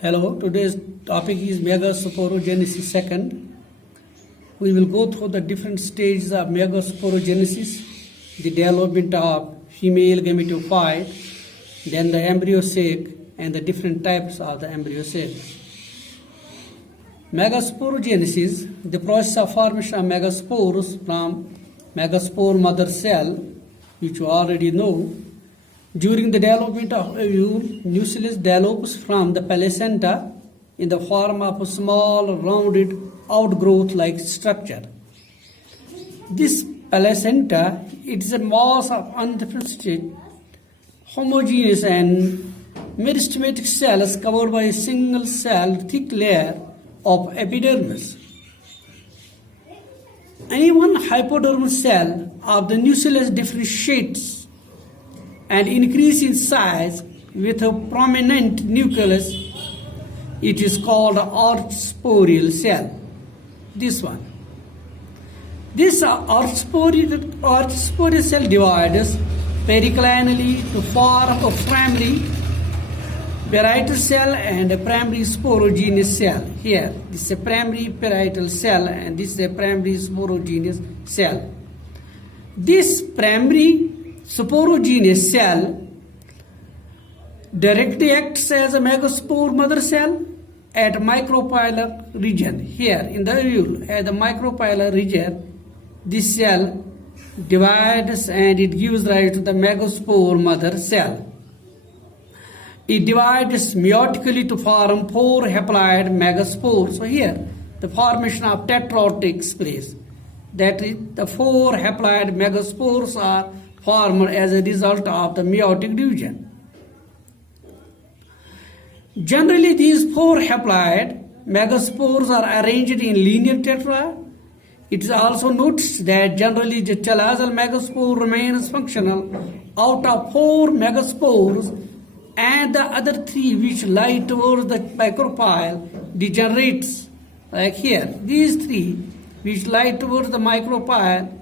Hello, today's topic is megasporogenesis second. We will go through the different stages of megasporogenesis, the development of female gametophyte, then the embryo sac, and the different types of the embryo sac. Megasporogenesis, the process of formation of megaspores from megaspore mother cell, which you already know. During the development of ovule, nucleus develops from the placenta in the form of a small, rounded, outgrowth-like structure. This placenta, it is a mass of undifferentiated, homogeneous and meristematic cells covered by a single-cell thick layer of epidermis. Any one hypodermal cell of the nucleus differentiates and increase in size with a prominent nucleus. It is called archsporial cell. This one. This archsporial cell divides periclinally to form a primary parietal cell and a primary sporogenous cell. Here, this is a primary parietal cell and this is a primary sporogenous cell. This primary sporogenous cell directly acts as a megaspore mother cell at micropylar region. Here in the ovule, at the micropylar region, this cell divides and it gives rise to the megaspore mother cell. It divides meiotically to form 4 haploid megaspores. So here, the formation of tetrad takes place. That is, the 4 haploid megaspores are formed as a result of the meiotic division. Generally, these 4 haploid megaspores are arranged in linear tetrad. It is also noticed that generally the chalazal megaspore remains functional out of 4 megaspores, and the other 3 which lie towards the micropyle degenerates. Like here, these 3 which lie towards the micropyle,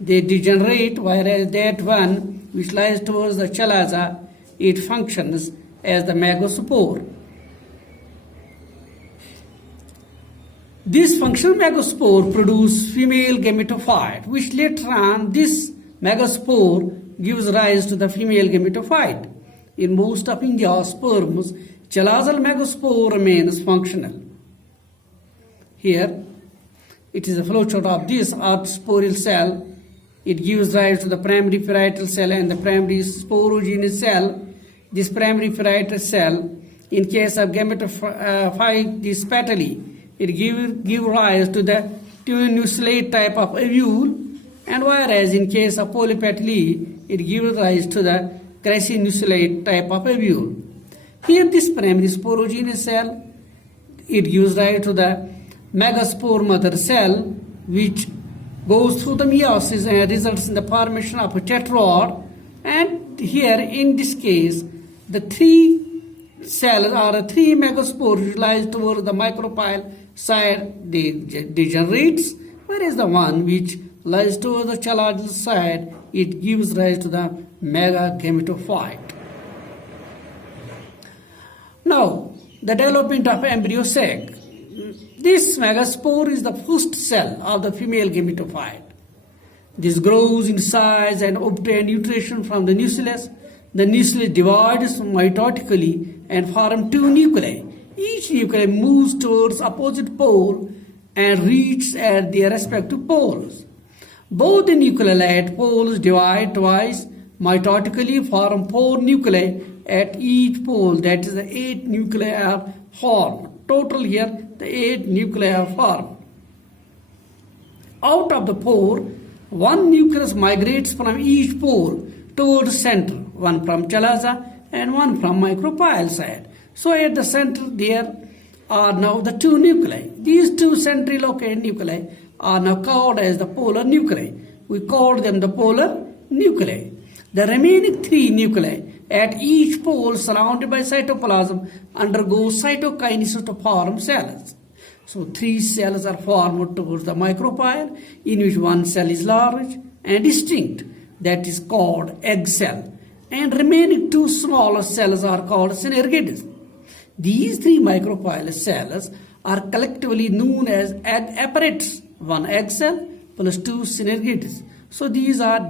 they degenerate, whereas that one which lies towards the chalaza, it functions as the megaspore. This functional megaspore produces female gametophyte, which later on this megaspore gives rise to the female gametophyte. In most of India's sperms, chalazal megaspore remains functional. Here, it is a flowchart of this archsporial cell. It gives rise to the primary parietal cell and the primary sporogenous cell. This primary parietal cell, in case of gametophyte, this petally, it give rise to the tubernucleate type of ovule, and whereas in case of polypetally, it gives rise to the crassinucleate type of ovule. Here, this primary sporogenous cell, it gives rise to the megaspore mother cell, which goes through the meiosis and results in the formation of a tetrad. And here, in this case, the 3 cells or the 3 megaspores which lies towards the micropyle side, they degenerates, whereas the one which lies towards the chalazal side, it gives rise to the megagametophyte. Now, the development of embryo sac. This megaspore is the first cell of the female gametophyte. This grows in size and obtains nutrition from the nucleus. The nucleus divides mitotically and forms 2 nuclei. Each nuclei moves towards opposite pole and reaches at their respective poles. Both the nuclei at poles divide twice mitotically, form 4 nuclei at each pole. That is, the 8 nuclei are formed. Total here, the 8 nuclei are formed. Out of the 4, 1 nucleus migrates from each pole towards center, one from chalaza and one from micropyle side. So at the center there are now the 2 nuclei. These 2 centrally located nuclei are now called as the polar nuclei. We call them the polar nuclei. The remaining 3 nuclei at each pole surrounded by cytoplasm undergo cytokinesis to form cells. So 3 cells are formed towards the micropyle, in which 1 cell is large and distinct, that is called egg cell, and remaining 2 smaller cells are called synergids. These three micropyle cells are collectively known as egg apparatus. One egg cell plus two synergids. So these are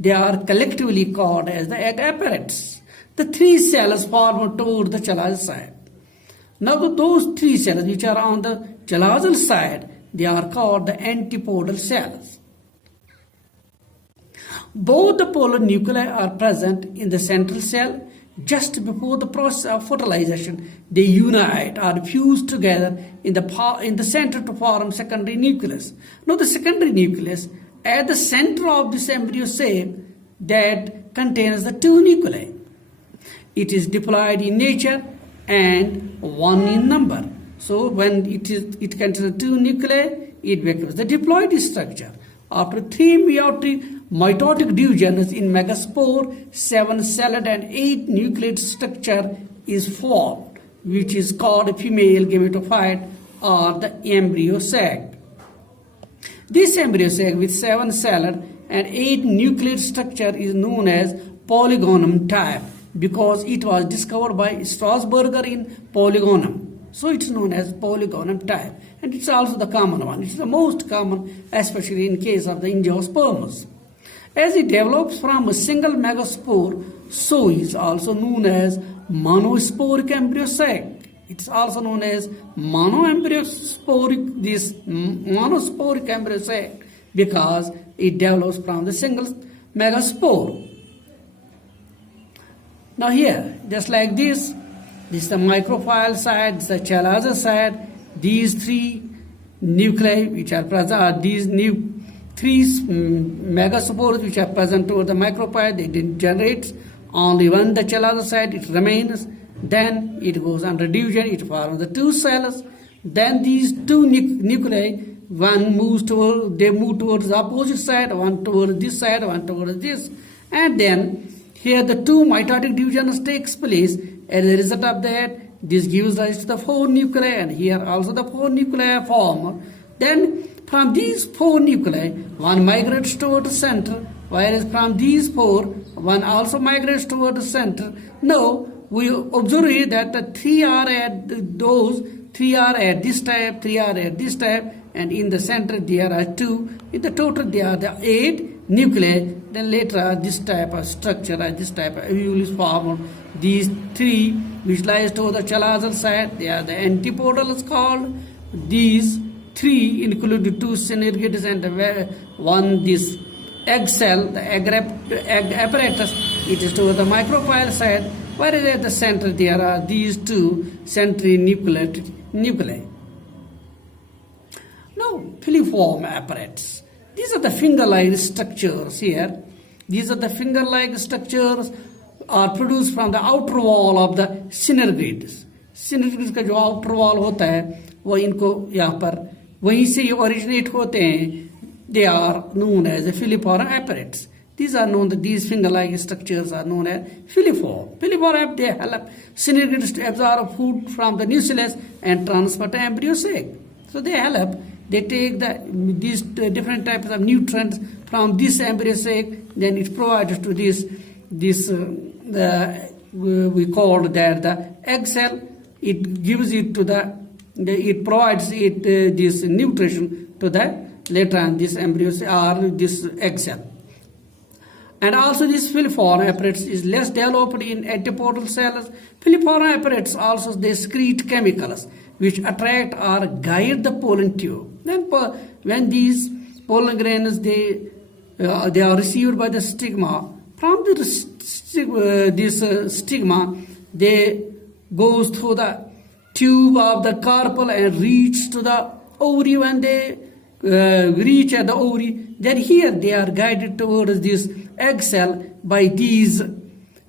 they are collectively called as the egg apparatus. The three cells form toward the chalaza side. Now those three cells which are on the chalaza side, they are called the antipodal cells. Both the polar nuclei are present in the central cell. Just before the process of fertilization, they unite or fuse together in the center to form secondary nucleus. Now the secondary nucleus at the center of this embryo sac that contains the two nuclei. It is diploid in nature and one in number. So when it contains two nuclei, it becomes the diploid structure. After three mitotic divisions in megaspore, 7-celled and 8 nucleate structure is formed, which is called a female gametophyte or the embryo sac. This embryo sac with 7-celled and 8 nucleate structure is known as polygonum type because it was discovered by Strasburger in Polygonum. So it's known as polygonum type, and it's also the common one. It's the most common, especially in case of the angiosperms. As it develops from a single megaspore, so is also known as monosporic embryo sac. It's also known as monosporic embryo sac because it develops from the single megaspore. Now here, just like this is the micropyle side, this is the chalaza side. These three nuclei which are present are these three megaspores which are present toward the micropyle. They didn't generate only one the chalaza side, it remains. Then it goes under division, it forms the two cells. Then these two nuclei, one moves toward, they move towards the opposite side, one towards this side, one towards this. And then here the two mitotic divisions takes place. As a result of that, this gives rise to the 4 nuclei, and here also the 4 nuclei form. Then from these 4 nuclei, one migrates toward the center, whereas from these 4, one also migrates toward the center. Now we observe here that the 3 are at this type, 3 are at this type, and in the center there are 2. In the total there are the 8 nuclei. Then later this type of structure, this type of ovule is formed. These 3 which lies to the chalaza side, they are the antipodals called. These 3 include 2 synergids and one this egg cell, the egg apparatus. It is to the micropyle side, whereas at the center there are these 2 centrinuclei. Now, filiform apparatus. These are the finger-like structures here. These are the finger-like structures are produced from the outer wall of the synergids. Synergids का जो outer wall होता है वो इनको यहाँ पर वहीं से originate होते हैं. They are known as a filiform apparatus. These finger-like structures are known as filiform. Filiform they help synergids to absorb food from the nucleus and transfer to embryo sac. So they help. They take these different types of nutrients from this embryo sac, then it provides to this we call that the egg cell. It gives it to it provides it this nutrition to the later on this embryo or this egg cell. And also this filiform apparatus is less developed in antipodal cells. Filiform apparatus also they secrete chemicals which attract or guide the pollen tube. Then when these pollen grains they are received by the stigma, from this stigma they goes through the tube of the carpel and reach to the ovary. When they reach at the ovary, then here they are guided towards this egg cell by these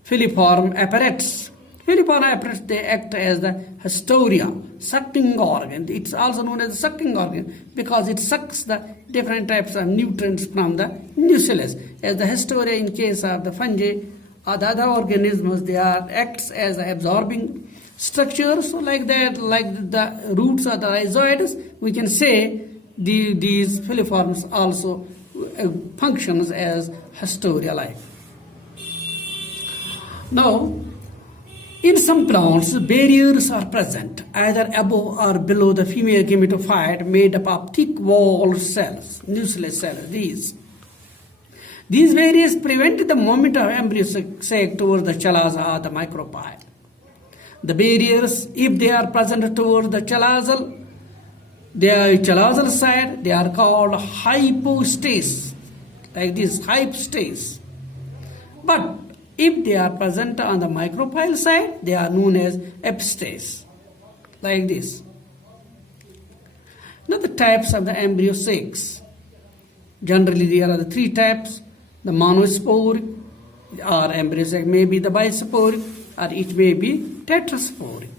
filiform apparatus. Filiform apparatus, they act as the hysteria, sucking organ. It's also known as the sucking organ because it sucks the different types of nutrients from the nucleus. As the hysteria in case of the fungi or the other organisms, they acts as absorbing structures. So like that, like the roots of the rhizoids, we can say these filiforms also functions as hysteria-like. Now, In some plants, barriers are present, either above or below the female gametophyte, made up of thick walled cells, nucleus cells. These barriers prevent the movement of embryo sac towards the chalaza or the micropyle. The barriers, if they are present towards the chalazal side, they are called hypostasis, like this, hypostasis. But if they are present on the micropyle side, they are known as epistasis, like this. Now the types of the embryo sacs. Generally there are the three types. The monosporic or embryo sac may be the bisporic or it may be tetrasporic.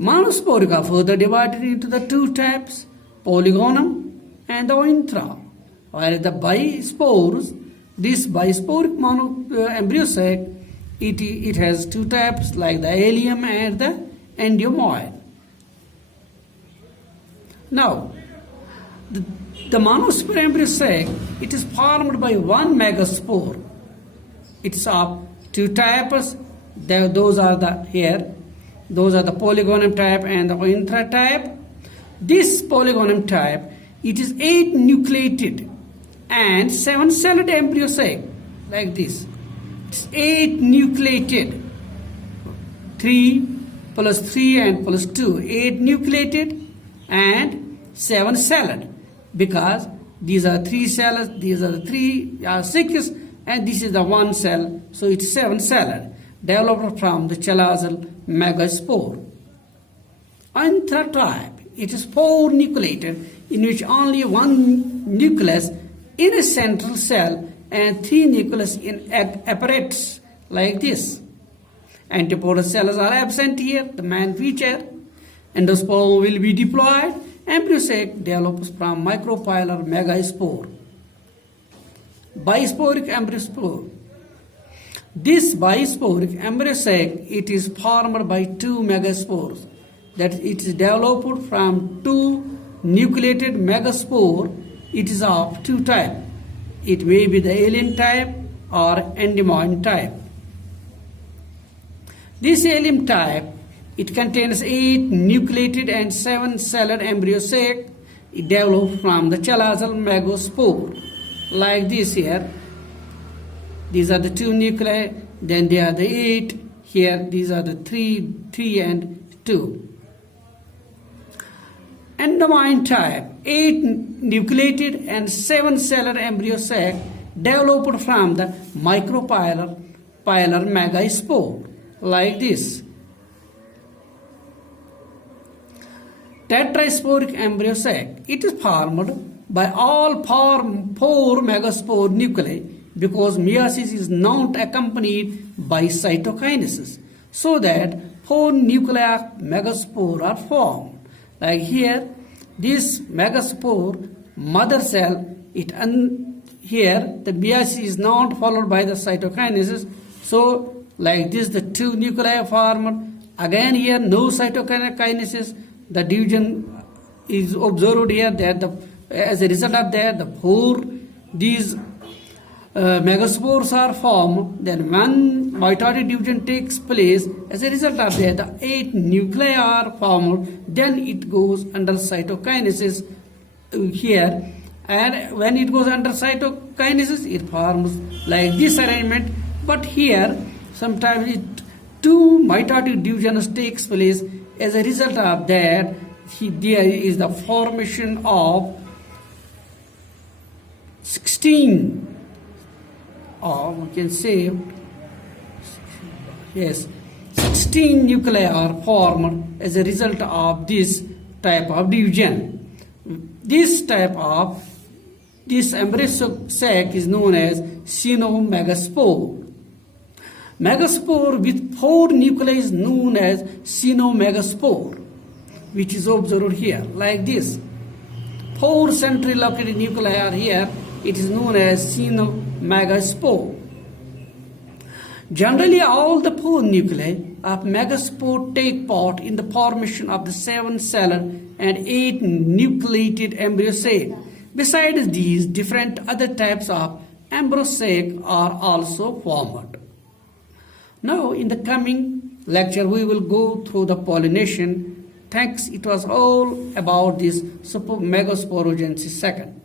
Monosporic are further divided into the two types, polygonum and the ointhra. While the bispores, this bisporic embryo sac, it has two types like the allium and the endomoid. Now, the monospore embryo sac, it is formed by one megaspore. It's of two types. Those are the polygonum type and the ointhra type. This polygonum type, it is 8 nucleated and 7-celled embryo sac, like this. It's 8 nucleated, 3 plus 3 and plus 2, 8 nucleated and 7-celled, because these are 3 cells, these are the 3 6, and this is the 1 cell, so it's 7-celled, developed from the chalazal megaspore. Ointhra type, it is 4 nucleated, in which only 1 nucleus in a central cell and 3 nucleus in apparatus, like this. Antipodal cells are absent here, the main feature. Endosperm will be diploid. Embryo sac develops from micropyle or megaspore. Bisporic embryospore. This bisporic embryo sac, it is formed by 2 megaspores. That it is developed from 2 nucleated megaspore. It is of 2 types. It may be the alien type or endomoid type. This alien type, it contains 8 nucleated and 7-celled embryo sac. It develops from the chalazal megaspore, like this here. These are the 2 nuclei, then there are the 8. Here, these are the 3 and 2. Endomoid type, 8 nucleated and 7-celled embryo sac developed from the micropylar megaspore, like this. Tetrasporic embryo sac, it is formed by all 4 megaspore nuclei, because meiosis is not accompanied by cytokinesis, so that 4 nuclei of megaspore are formed. Like here, this megaspore mother cell, here the meiosis is not followed by the cytokinesis, so like this the 2 nuclei are formed. Again here no cytokinesis, the division is observed here, that as a result of that the 4 these megaspores are formed. Then when mitotic division takes place, as a result of that the 8 nuclei are formed. Then it goes under cytokinesis here, and when it goes under cytokinesis it forms like this arrangement. But here sometimes 2 mitotic divisions takes place. As a result of that, there is the formation of 16, or we can say, yes, 16 nuclei are formed as a result of this type of division. This embryo sac is known as cynomegaspore. Megaspore with 4 nuclei is known as cynomegaspore, which is observed here, like this. 4 centrally located nuclei are here. It is known as cynomegaspore. Generally, all the 4 nuclei of megaspore take part in the formation of the 7-celled and 8 nucleated embryo sac. Besides these, different other types of embryo sac are also formed. Now, in the coming lecture we will go through the pollination. Thanks, it was all about this megasporogenesis second.